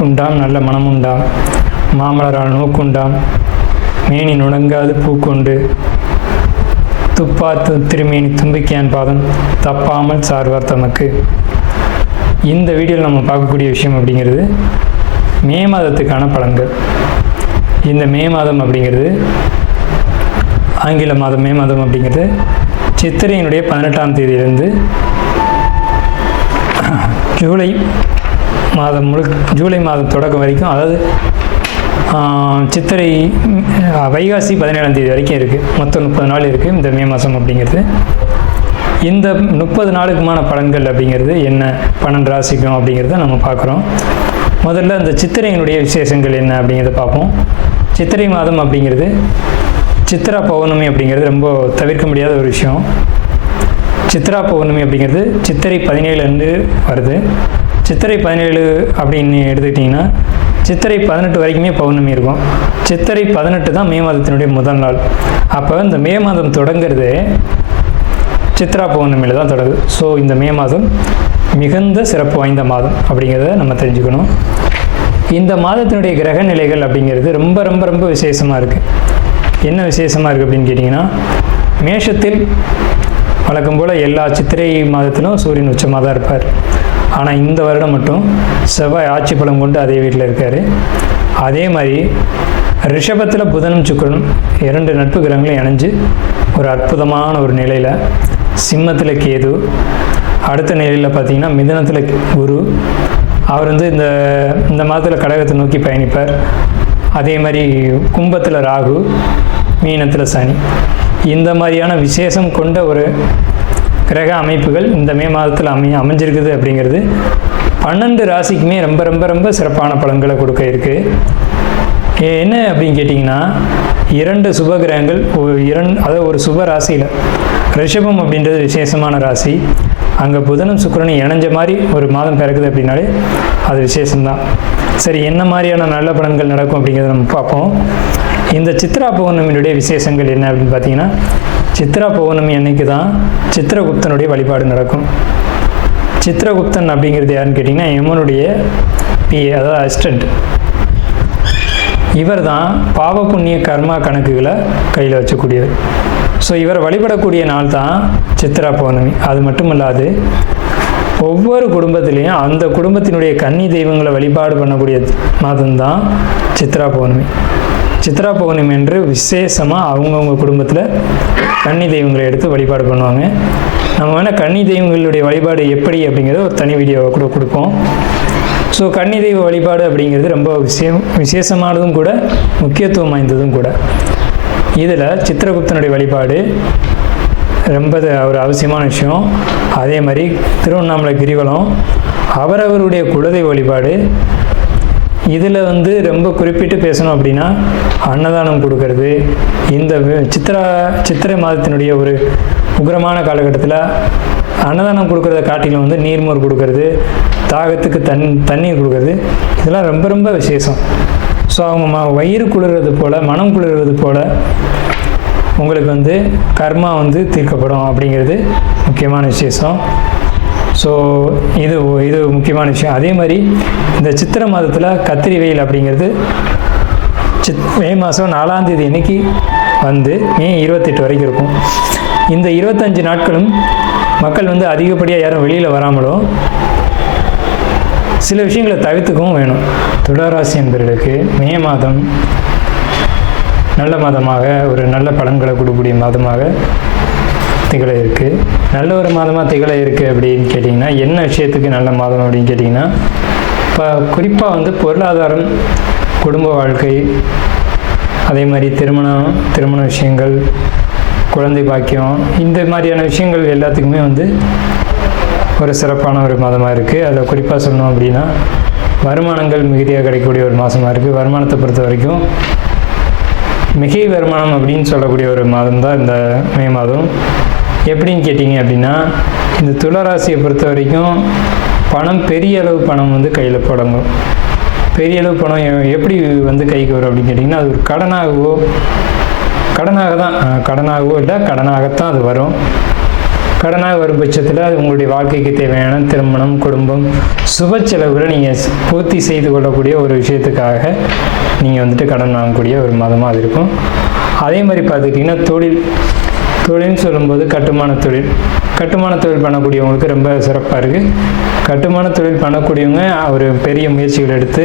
வாக்குண்டாம் நல்ல மனமுண்டாம், மாமலரால் நோக்குண்டாம், மேனி நுணங்காது பூக்கொண்டு, துப்பாத்து திருமேனி தும்பிக்கையான் பாதம் தப்பாமல் சார்வார் தமக்கு. இந்த வீடியோவில் நம்ம பார்க்கக்கூடிய விஷயம் அப்படிங்கிறது மே மாதத்துக்கான பலன்கள். இந்த மே மாதம் அப்படிங்கிறது ஆங்கில மாதம் மே மாதம் அப்படிங்கிறது சித்திரையினுடைய 18ஆம் தேதியிலிருந்து ஜூலை மாதம் தொடக்கம் வரைக்கும், அதாவது சித்திரை வைகாசி 17ஆம் தேதி வரைக்கும் இருக்குது. மொத்தம் 30 நாள் இருக்குது இந்த மே மாதம் அப்படிங்கிறது. இந்த 30 நாளுக்குமான பலன்கள் அப்படிங்கிறது என்ன, 12 ராசிக்கும் அப்படிங்கிறத நம்ம பார்க்குறோம். முதல்ல இந்த சித்திரையினுடைய விசேஷங்கள் என்ன அப்படிங்கிறத பார்ப்போம். சித்திரை மாதம் அப்படிங்கிறது சித்ரா பௌர்ணமி அப்படிங்கிறது ரொம்ப தவிர்க்க முடியாத ஒரு விஷயம். சித்ரா பௌர்ணமி அப்படிங்கிறது சித்திரை 17 வருது. சித்திரை 17 அப்படின்னு எடுத்துக்கிட்டிங்கன்னா சித்திரை 18 வரைக்குமே பௌர்ணமி இருக்கும். சித்திரை 18 தான் மே மாதத்தினுடைய முதல் நாள். அப்போ இந்த மே மாதம் தொடங்கிறது சித்ரா பௌர்ணமியில் தான் தொடங்குது. ஸோ இந்த மே மாதம் மிகுந்த சிறப்பு வாய்ந்த மாதம் அப்படிங்கிறத நம்ம தெரிஞ்சுக்கணும். இந்த மாதத்தினுடைய கிரக நிலைகள் அப்படிங்கிறது ரொம்ப ரொம்ப ரொம்ப விசேஷமாக இருக்குது. என்ன விசேஷமாக இருக்குது அப்படின்னு கேட்டிங்கன்னா, மேஷத்தில் வழக்கம் போல் எல்லா சித்திரை மாதத்திலும் சூரியன் உச்சமாக தான் இருப்பார். ஆனால் இந்த வருடம் மட்டும் செவ்வாய் ஆட்சி பலம் கொண்டு அதே வீட்டில் இருக்கார். அதே மாதிரி ரிஷபத்தில் புதனும் சுக்கிரனும் 2 நட்பு கிரகங்களும் இணைஞ்சு ஒரு அற்புதமான ஒரு நிலையில், சிம்மத்தில் கேது, அடுத்த நிலையில் பார்த்திங்கன்னா மிதுனத்தில் குரு, அவர் இந்த மாதத்தில் கடகத்தை நோக்கி பயணிப்பார். அதே மாதிரி கும்பத்தில் ராகு, மீனத்தில் சனி. இந்த மாதிரியான விசேஷம் கொண்ட ஒரு கிரக அமைப்புகள் இந்த மே மாதத்தில் அமைஞ்சிருக்குது அப்படிங்கிறது 12 ராசிக்குமே ரொம்ப ரொம்ப ரொம்ப சிறப்பான பலன்களை கொடுக்க இருக்குது. என்ன அப்படின்னு கேட்டிங்கன்னா, 2 சுப கிரகங்கள் அதாவது ஒரு சுப ராசியில், ரிஷபம் அப்படின்றது விசேஷமான ராசி, அங்கே புதனும் சுக்கிரனும் இணைஞ்ச மாதிரி ஒரு மாதம் பிறக்குது அப்படின்னாலே அது விசேஷம்தான். சரி, என்ன மாதிரியான நல்ல பலன்கள் நடக்கும் அப்படிங்கிறத நம்ம பார்ப்போம். இந்த சித்ரா பௌர்ணமியினுடைய விசேஷங்கள் என்ன அப்படின்னு பார்த்தீங்கன்னா, சித்ரா பௌர்ணமி அன்னைக்கு தான் சித்திரகுப்தனுடைய வழிபாடு நடக்கும். சித்திரகுப்தன் அப்படிங்கிறது யாருன்னு கேட்டிங்கன்னா, யமனுடைய பிஏ, அதாவது அசிஸ்டண்ட். இவர் தான் பாவ புண்ணிய கர்மா கணக்குகளை கையில் வச்சக்கூடியவர். ஸோ இவரை வழிபடக்கூடிய நாள் தான் சித்ரா பௌர்ணமி. அது மட்டும் இல்லாது ஒவ்வொரு குடும்பத்திலையும் அந்த குடும்பத்தினுடைய கன்னி தெய்வங்களை வழிபாடு பண்ணக்கூடிய மாதம்தான் சித்ரா பௌர்ணமி. சித்ரா பௌர்ணமி என்று விசேஷமாக அவங்கவுங்க குடும்பத்தில் கன்னி தெய்வங்களை எடுத்து வழிபாடு பண்ணுவாங்க. நம்ம வேணால் கன்னி தெய்வங்களுடைய வழிபாடு எப்படி அப்படிங்கிறத ஒரு தனி வீடியோவை கூட கொடுப்போம். ஸோ கன்னி தெய்வ வழிபாடு அப்படிங்கிறது ரொம்ப விசேஷமானதும் கூட, முக்கியத்துவம் வாய்ந்ததும் கூட. இதில் சித்திரகுப்தனுடைய வழிபாடு ரொம்ப ஒரு அவசியமான விஷயம். அதே மாதிரி திருவண்ணாமலை கிரிவலம், அவரவருடைய குலதெய்வ வழிபாடு. இதில் ரொம்ப குறிப்பிட்டு பேசணும் அப்படின்னா, அன்னதானம் கொடுக்கறது. இந்த சித்திரை மாதத்தினுடைய ஒரு உக்கிரமான காலகட்டத்தில் அன்னதானம் கொடுக்கறத காட்டிலும் நீர்மோர் கொடுக்கறது, தாகத்துக்கு தண்ணீர் கொடுக்கறது, இதெல்லாம் ரொம்ப ரொம்ப விசேஷம். ஸோ அவங்க வயிறு குளிர்றது போல், மனம் குளிர்றது போல் உங்களுக்கு கர்மா தீர்க்கப்படும் அப்படிங்கிறது முக்கியமான விசேஷம். ஸோ இது முக்கியமான விஷயம். அதே மாதிரி இந்த சித்திரை மாதத்தில் கத்திரி வெயில் அப்படிங்கிறது மே மாதம் 4ஆம் தேதி அன்னைக்கு மே 28 வரைக்கும் இருக்கும். இந்த 25 நாட்களும் மக்கள் அதிகப்படியாக யாரும் வெளியில் வராமலும் சில விஷயங்களை தவிர்த்துக்கவும் வேணும். துளாராசி என்பவர்களுக்கு மே மாதம் நல்ல மாதமாக, ஒரு நல்ல பலன்களை கொடுக்கக்கூடிய மாதமாக திகழ இருக்குது. நல்ல ஒரு மாதமாக திகழ இருக்குது அப்படின்னு கேட்டிங்கன்னா, என்ன விஷயத்துக்கு நல்ல மாதம் அப்படின்னு கேட்டிங்கன்னா, இப்போ குறிப்பாக பொருளாதாரம், குடும்ப வாழ்க்கை, அதே மாதிரி திருமண விஷயங்கள், குழந்தை பாக்கியம், இந்த மாதிரியான விஷயங்கள் எல்லாத்துக்குமே ஒரு சிறப்பான ஒரு மாதமாக இருக்குது. அதை குறிப்பாக சொல்லணும் அப்படின்னா, வருமானங்கள் மிகுதியாக கிடைக்கக்கூடிய ஒரு மாதமாக இருக்குது. வருமானத்தை பொறுத்த வரைக்கும் மிகை வருமானம் அப்படின்னு சொல்லக்கூடிய ஒரு மாதம் தான் இந்த மே மாதம். எப்படின்னு கேட்டிங்க அப்படின்னா, இந்த துளாராசியை பொறுத்த வரைக்கும் பணம், பெரிய அளவு பணம் கையில் புழங்கும். பெரிய அளவு பணம் எப்படி கைக்கு வரும் அப்படின்னு கேட்டிங்கன்னா, அது ஒரு கடனாகவோ இல்லை கடனாகத்தான் அது வரும். கடனாக வரும் பட்சத்தில் உங்களுடைய வாழ்க்கைக்கு தேவையான திருமணம், குடும்பம், சுப செலவுகளை நீங்கள் பூர்த்தி செய்து கொள்ளக்கூடிய ஒரு விஷயத்துக்காக நீங்கள் வந்துட்டு கடன் வாங்கக்கூடிய ஒரு மாதமாக அது இருக்கும். அதே மாதிரி பார்த்துக்கிட்டிங்கன்னா தொழில்னு சொல்லும்போது கட்டுமான தொழில் பண்ணக்கூடியவங்களுக்கு ரொம்ப சிறப்பாக இருக்குது. கட்டுமான தொழில் பண்ணக்கூடியவங்க ஒரு பெரிய முயற்சிகள் எடுத்து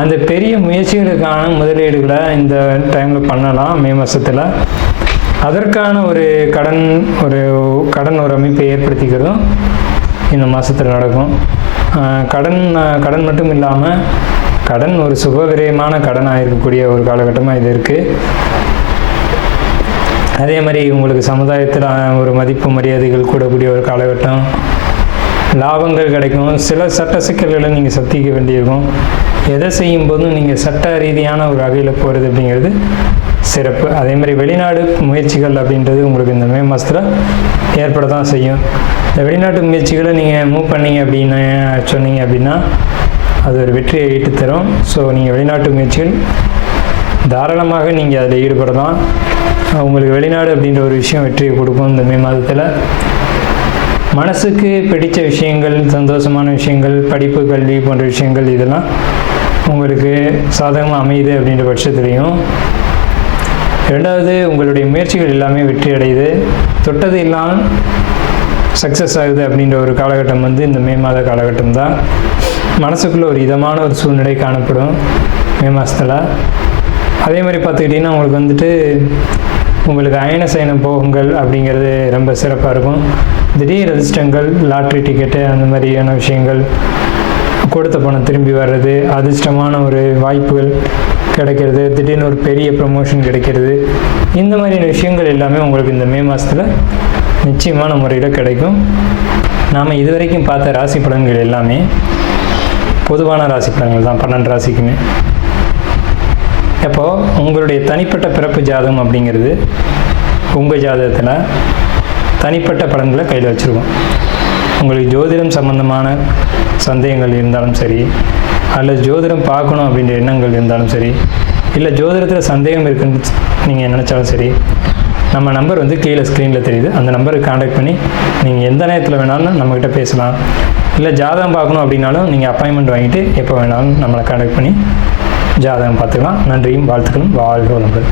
அந்த பெரிய முயற்சிகளுக்கான முதலீடுகளை இந்த டைமில் பண்ணலாம். மே மாதத்தில் அதற்கான ஒரு கடன் ஒரு அமைப்பை ஏற்படுத்திக்கிறதும் இந்த மாதத்தில் நடக்கும். கடன் மட்டும் இல்லாமல் கடன் ஒரு சுபவிரயமான கடனாக இருக்கக்கூடிய ஒரு காலகட்டமாக இது இருக்குது. அதே மாதிரி உங்களுக்கு சமுதாயத்தில் ஒரு மதிப்பு மரியாதைகள் கூடக்கூடிய ஒரு காலகட்டம். லாபங்கள் கிடைக்கும். சில சட்ட சிக்கல்களை நீங்கள் சந்திக்க வேண்டியிருக்கும். எதை செய்யும் போதும் நீங்கள் சட்ட ரீதியான ஒரு வகையில் போகிறது அப்படிங்கிறது சிறப்பு. அதே மாதிரி வெளிநாடு முயற்சிகள் அப்படின்றது உங்களுக்கு இந்த மே மாதத்தில் ஏற்பட தான் செய்யும். இந்த வெளிநாட்டு முயற்சிகளை நீங்கள் மூவ் பண்ணீங்க அப்படின்னு சொன்னீங்க அப்படின்னா அது ஒரு வெற்றியை ஈட்டு தரும். ஸோ நீங்கள் வெளிநாட்டு முயற்சிகள் தாராளமாக நீங்கள் அதில் ஈடுபடலாம். உங்களுக்கு வெளிநாடு அப்படின்ற ஒரு விஷயம் வெற்றியை கொடுக்கும். இந்த மே மாதத்தில் மனசுக்கு பிடித்த விஷயங்கள், சந்தோஷமான விஷயங்கள், படிப்பு, கல்வி போன்ற விஷயங்கள் இதெல்லாம் உங்களுக்கு சாதகமாக அமையுது அப்படின்ற பட்சத்துலேயும், ரெண்டாவது உங்களுடைய முயற்சிகள் எல்லாமே வெற்றி அடையுது, தொட்டது எல்லாம் சக்ஸஸ் ஆகுது அப்படின்ற ஒரு காலகட்டம் இந்த மே மாத காலகட்டம் தான். மனசுக்குள்ளே ஒரு இதமான ஒரு சூழ்நிலை காணப்படும் மே மாதத்தில். அதே மாதிரி பார்த்துக்கிட்டிங்கன்னா உங்களுக்கு அயன சயன போகங்கள் அப்படிங்கிறது ரொம்ப சிறப்பாக இருக்கும். திடீர் அதிர்ஷ்டங்கள், லாட்ரி டிக்கெட்டு, அந்த மாதிரியான விஷயங்கள், கொடுத்த பணம் திரும்பி வர்றது, அதிர்ஷ்டமான ஒரு வாய்ப்புகள் கிடைக்கிறது, திடீர்னு ஒரு பெரிய ப்ரமோஷன் கிடைக்கிறது, இந்த மாதிரியான விஷயங்கள் எல்லாமே உங்களுக்கு இந்த மே மாதத்தில் நிச்சயமான முறையில் கிடைக்கும். நாம் இதுவரைக்கும் பார்த்த ராசி பலன்கள் எல்லாமே பொதுவான ராசி பலன்கள் தான், 12 ராசிக்குமே. அப்போது உங்களுடைய தனிப்பட்ட பிறப்பு ஜாதகம் அப்படிங்கிறது உங்கள் ஜாதகத்தில் தனிப்பட்ட பலன்களை கையில் வச்சுருக்கோம். உங்களுக்கு ஜோதிடம் சம்பந்தமான சந்தேகங்கள் இருந்தாலும் சரி, அல்லது ஜோதிடம் பார்க்கணும் அப்படின்ற எண்ணங்கள் இருந்தாலும் சரி, இல்லை ஜோதிடத்தில் சந்தேகம் இருக்குன்னு நீங்கள் நினச்சாலும் சரி, நம்ம நம்பர் கீழே ஸ்க்ரீனில் தெரியுது. அந்த நம்பருக்கு கான்டாக்ட் பண்ணி நீங்கள் எந்த நேரத்தில் வேணாலும் நம்மக்கிட்ட பேசலாம். இல்லை ஜாதகம் பார்க்கணும் அப்படின்னாலும் நீங்கள் அப்பாயின்மெண்ட் வாங்கிட்டு எப்போ வேணாலும் நம்மளை கான்டாக்ட் பண்ணி ஜாதகம் பார்த்துக்கலாம். நன்றியும் வாழ்த்துக்களும். வாழ்க வளமுடன்.